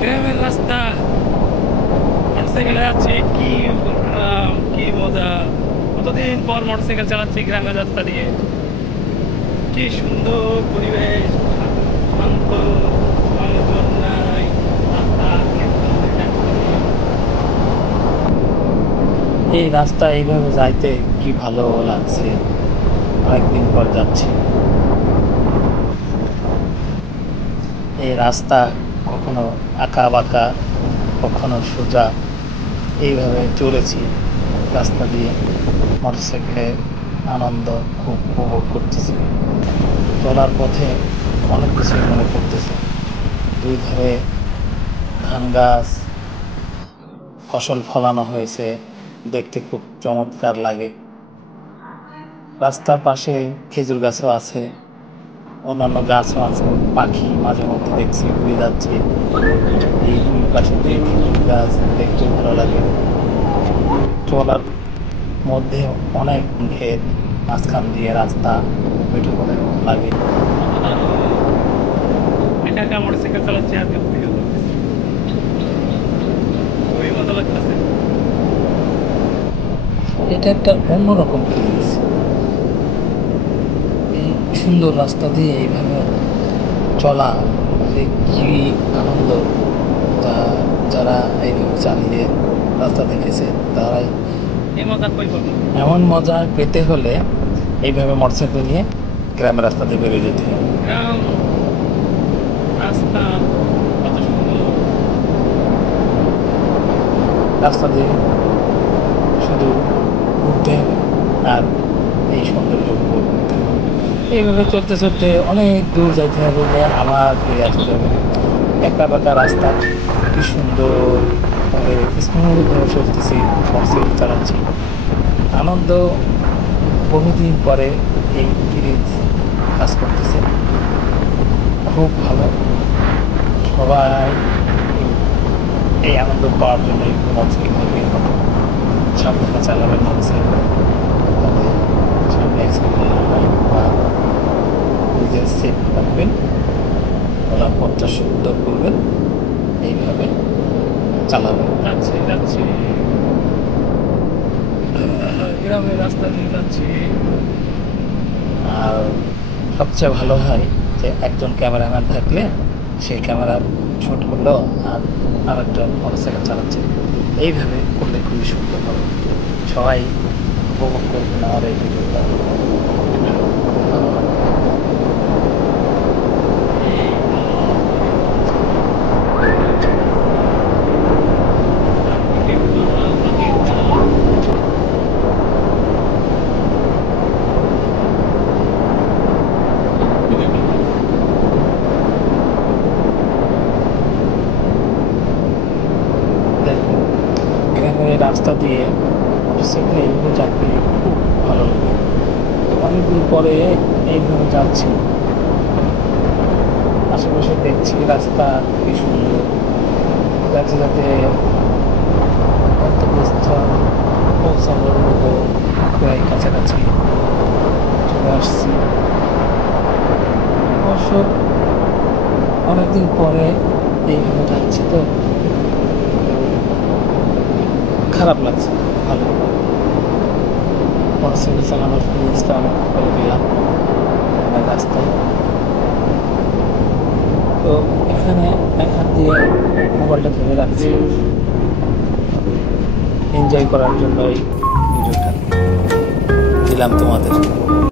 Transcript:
গ্রামের রাস্তা মোটরসাইকেলে যাচ্ছি, কি বললাম, কি মজা। কতদিন পর মোটরসাইকেল চালাচ্ছি গ্রামের রাস্তা দিয়ে। কি সুন্দর পরিবেশ, শান্ত, মানুষজন নাই, রাস্তা এই রাস্তা এইভাবে যাইতে কি ভালো লাগছে। অনেকদিন পর যাচ্ছি। এই রাস্তা কখনো আঁকা বাঁকা, কখনো সোজা, এইভাবে চলেছি রাস্তা দিয়ে। মোটরসাইকেলে আনন্দ খুব উপভোগ করতেছি। চলার পথে অনেক কিছুই মনে পড়তেছে। দুই ধারে ধান গাছ, ফসল ফলানো হয়েছে, দেখতে খুব চমৎকার লাগে। রাস্তার পাশে খেজুর গাছও আছে, অন্যান্য গাছও আছে। পাখি মাঝে মধ্যে দেখছি উড়ে যাচ্ছে। এই দুই পাশে দিয়ে খেজুর গাছ দেখতে ভালো লাগে। চলার মধ্যে অনেক ক্ষেত, মাঝখান দিয়ে রাস্তা, মিঠু করে লাগে। একা একা মোটরসাইকেল চালাচ্ছি আর খুবই মজা লাগতেছে। এটা একটা অন্যরকম ফিলিংস। এই সুন্দর রাস্তা দিয়ে এইভাবে চলা যে কি আনন্দ, তা যারা এইভাবে চালিয়ে রাস্তা দেখেছে তারাই এমন মজা পেতে হলে এইভাবে মোটরসাইকেল নিয়ে গ্রামের রাস্তা দিয়ে বেরিয়ে যেতে হবে। রাস্তা দিয়ে শুধু ঘুরতে হবে আর এই সৌন্দর্য উপভোগ করতে হবে। এইভাবে চলতে চলতে অনেক দূর যাইতে হবে, আবার ফিরে আসতে হবে। একা বাঁকা রাস্তা, কি সুন্দর ভাবে স্মুথভাবে চলতেছি, মোটরসাইকেল চালাচ্ছি। আনন্দ বহুদিন পরে এই ফিলিংস কাজ করতেছে, খুব ভালো। সবাই এই আনন্দ পাওয়ার জন্য মোটরসাইকেল বের হবে। সাবধানে চালাবেন মোটরসাইকেল, সামনে অ্যাক্সিডেন্ট হয় বা নিজের সেফ রাখবেন, নিরাপত্তা সুন্দর করবেন, এইভাবে চালাবেন। যাচ্ছি গ্রামের রাস্তা দিয়ে যাচ্ছি। আর সবচেয়ে ভালো হয় যে একজন ক্যামেরাম্যান থাকলে সেই ক্যামেরা শুট করলো আর একটা মোটরসাইকেল চালাচ্ছে। এইভাবে করলে খুবই সুন্দর হবে, সবাই উপভোগ করবেন আমার এই ভিডিওটা। রাস্তা দিয়ে মোটরসাইকেল এইভাবে চাপতে খুব ভালো লাগে। অনেকদিন পরে এইভাবে যাচ্ছি, আশেপাশে দেখছি রাস্তা খুবই সুন্দর। যাতে যাতে গন্তব্যস্থল পৌঁছানোর মতো প্রায় কাছাকাছি চলে আসছি। অবশ্য অনেকদিন পরে এইভাবে যাচ্ছি তো খারাপ লাগছে, ভালো। মোটরসাইকেল চালানোর ফিলিংসটা অনেক ভালো পেলাম রাস্তায়। তো এখানে এক হাত দিয়ে মোবাইলটা ধরে রাখছি, এনজয় করার জন্য এই ভিডিওটা দিলাম তোমাদের।